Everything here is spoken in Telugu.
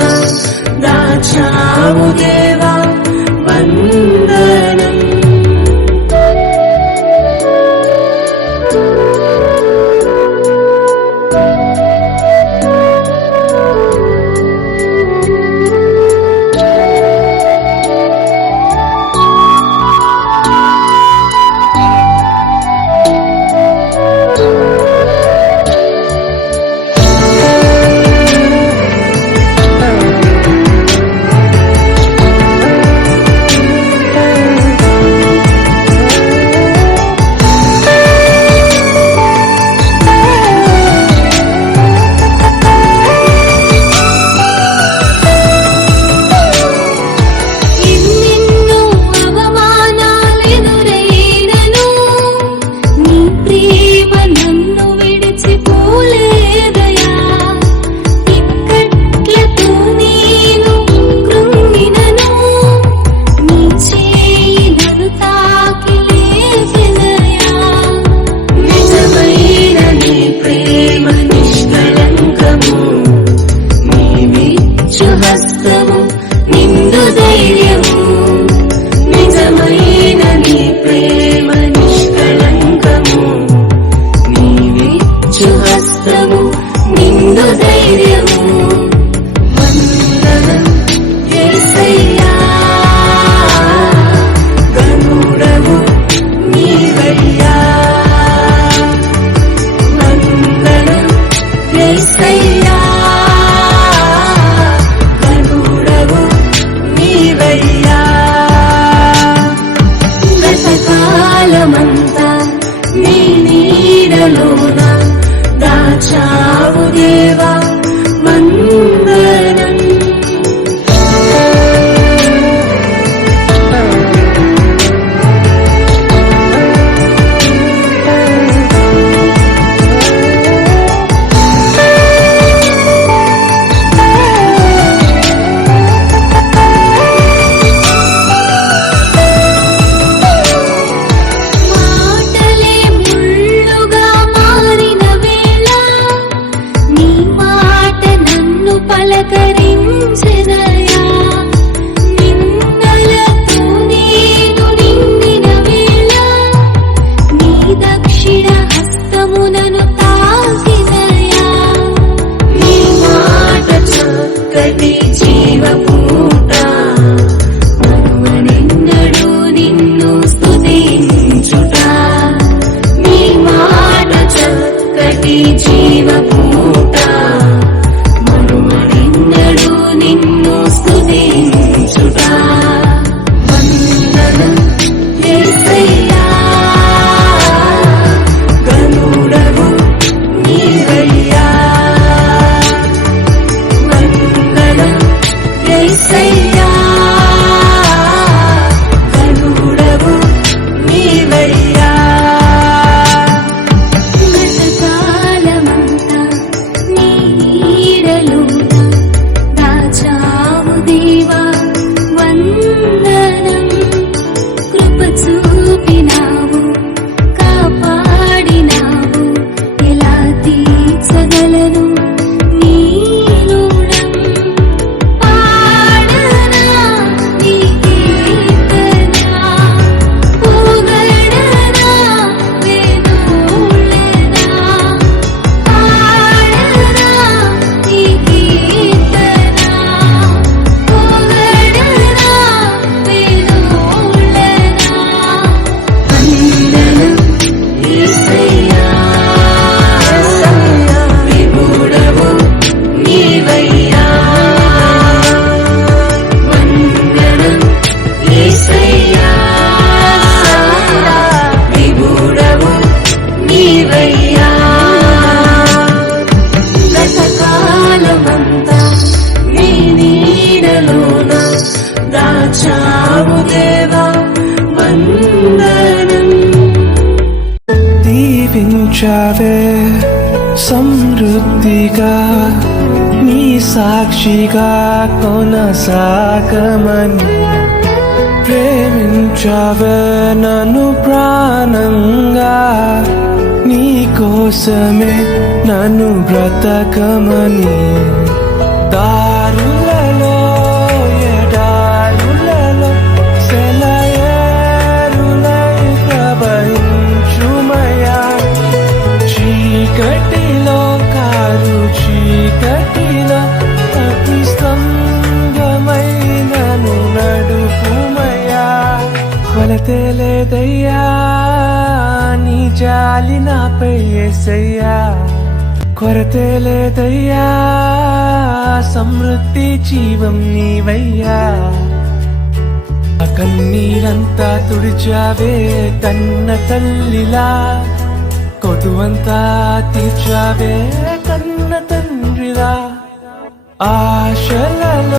না বাঁচাও দেব 对联。తృప్తిగా నీ సాక్షిగా కొనసాగమని ప్రేమించవే నన్ను ప్రాణంగా నీ కోసమే నన్ను బ్రతకమని దారులలో కొలతే లేదయ్యా నీ జాలి నాపై ఏసయ్యా. కొరతే లేదయ్యా సమృద్ధి జీవం నీవయ్యా. కన్నీరంతా తుడిచావే కన్న తల్లిలా కొదువంతా తీర్చావే కన్న తండ్రిలా. ఆశలలో